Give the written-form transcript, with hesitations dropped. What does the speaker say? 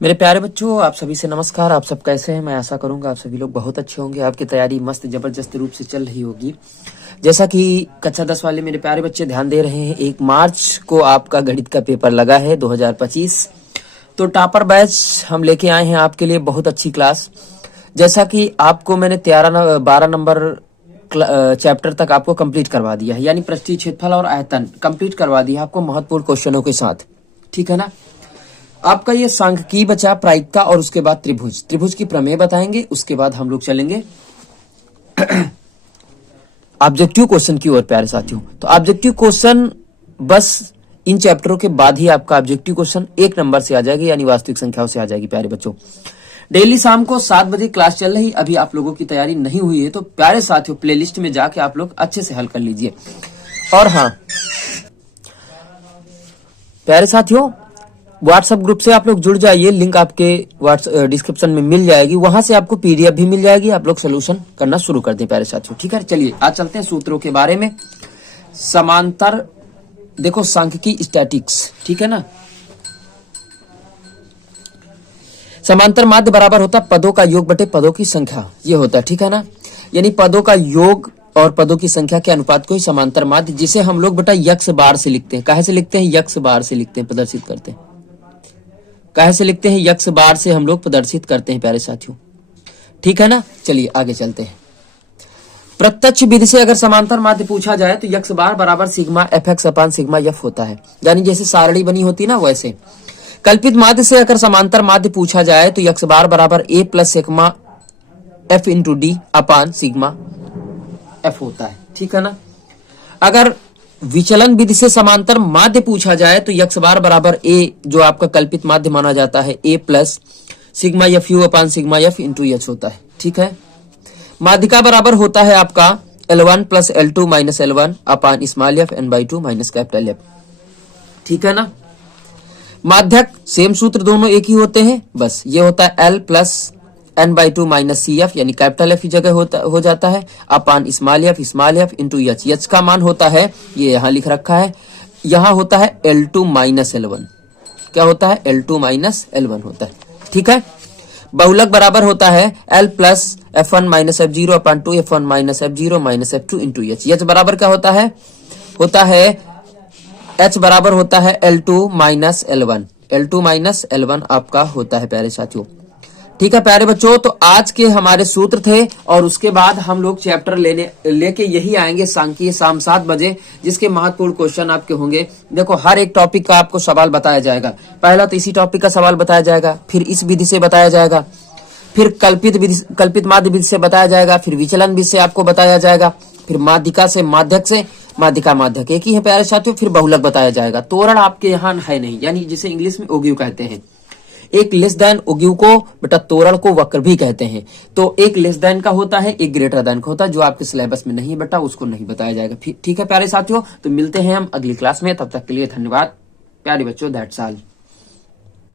मेरे प्यारे बच्चों, आप सभी से नमस्कार। आप सब कैसे हैं? मैं आशा करूंगा आप सभी लोग बहुत अच्छे होंगे। आपकी तैयारी मस्त जबरदस्त रूप से चल रही होगी। जैसा कि कक्षा 10 वाले मेरे प्यारे बच्चे ध्यान दे रहे हैं, 1 मार्च को आपका गणित का पेपर लगा है 2025। तो टॉपर बैच हम लेके आए हैं आपके लिए बहुत अच्छी क्लास। जैसा कि आपको मैंने 12 नंबर चैप्टर तक आपको कंप्लीट करवा दिया है, यानी पृष्ठीय क्षेत्रफल और आयतन कंप्लीट करवा दिया आपको महत्वपूर्ण क्वेश्चनों के साथ। ठीक है ना? आपका ये सांख्यिकी बचा, प्रायिकता, और उसके बाद त्रिभुज की प्रमेय बताएंगे। उसके बाद हम लोग चलेंगे ऑब्जेक्टिव क्वेश्चन की ओर प्यारे साथियों। तो ऑब्जेक्टिव क्वेश्चन बस इन चैप्टरों के बाद ही आपका ऑब्जेक्टिव क्वेश्चन 1 नंबर से आ जाएगी, यानी वास्तविक संख्याओं से आ जाएगी। प्यारे बच्चों, डेली शाम को 7 बजे क्लास चल रही। अभी आप लोगों की तैयारी नहीं हुई है तो प्यारे साथियों प्लेलिस्ट में जाके आप लोग अच्छे से हल कर लीजिए। और हाँ प्यारे साथियों, व्हाट्सएप ग्रुप से आप लोग जुड़ जाइए, लिंक आपके डिस्क्रिप्शन में मिल जाएगी। वहां से आपको पीडीएफ भी मिल जाएगी। आप लोग सोल्यूशन करना शुरू कर दें प्यारे साथियों। ठीक है, चलिए आज चलते हैं सूत्रों के बारे में। समांतर देखो, सांख्यिकी स्टैटिक्स, ठीक है ना। समांतर माध्य बराबर होता पदों का योग बटे पदों की संख्या, ये होता है। ठीक है ना, यानी पदों का योग और पदों की संख्या के अनुपात को ही समांतर माध्य, जिसे हम लोग बेटा यक्ष बार से लिखते हैं। काहे से लिखते हैं? यक्ष बार से लिखते हैं, प्रदर्शित करते हैं। काहे से लिखते हैं? यक्ष बार से हम लोग प्रदर्शित करते हैं प्यारे साथियों। ठीक है ना, चलिए आगे चलते हैं। प्रत्यक्ष विधि से अगर समांतर माध्य पूछा जाए तो यक्ष बार बराबर सिग्मा एफ एक्स अपान सिग्मा एफ होता है, यानी जैसे सारणी बनी होती ना वैसे। कल्पित माध्य से अगर समांतर माध्य पूछा जाए तो यक्ष बार बराबर A plus sigma f into d upon sigma f होता है। ठीक है ना। अगर विचलन विधि से समांतर माध्य पूछा जाए तो यक्ष बार बराबर ए, जो आपका कल्पित माध्य माना जाता है, A plus sigma f u upon sigma f into h होता है। ठीक है। माध्यिका बराबर होता है आपका L1 plus L2 minus L1 upon small F N by 2 minus capital F. ठीक है ना। माध्यक सेम सूत्र, दोनों एक ही होते हैं, बस ये होता है L plus N by 2 minus C F, यानी कैपिटल एफ की जगह हो जाता है upon small F into H. H का मान होता है, ये यहां लिख रखा है, यहां होता है L2 माइनस L1। क्या होता है? L2 माइनस L1 होता है। ठीक है। बहुलक बराबर होता है L plus F1 minus F0 अपान 2 F1 minus F0 minus F2 into H. H बराबर क्या होता है? H बराबर होता है L2 minus L1। L2 minus L1 आपका होता है प्यारे साथियों। ठीक है प्यारे बच्चों, तो आज के हमारे सूत्र थे और उसके बाद हम लोग चैप्टर लेके यही आएंगे सांख्यिकी शाम 7 बजे, जिसके महत्वपूर्ण क्वेश्चन आपके होंगे। देखो, हर एक टॉपिक का आपको सवाल बताया जाएगा। पहला तो इसी टॉपिक का सवाल बताया जाएगा, फिर इस विधि से बताया जाएगा, फिर कल्पित माध्य विधि से बताया जाएगा, फिर विचलन विधि से आपको बताया जाएगा, फिर माध्यिका से माध्यक से, माध्यिका माध्यक एक ही है प्यारे साथियों, फिर बहुलक बताया जाएगा। तोरण आपके यहाँ है नहीं, यानी जिसे इंग्लिश में ओगिव कहते हैं। एक लेस देन ओगिव को बेटा तोरण को वक्र भी कहते हैं। तो एक लेस देन का होता है, एक ग्रेटर देन का होता है, जो आपके सिलेबस में नहीं है बेटा, उसको नहीं बताया जाएगा। ठीक है प्यारे साथियों, तो मिलते हैं हम अगली क्लास में। तब तक के लिए धन्यवाद प्यारे बच्चों, दैट्स ऑल।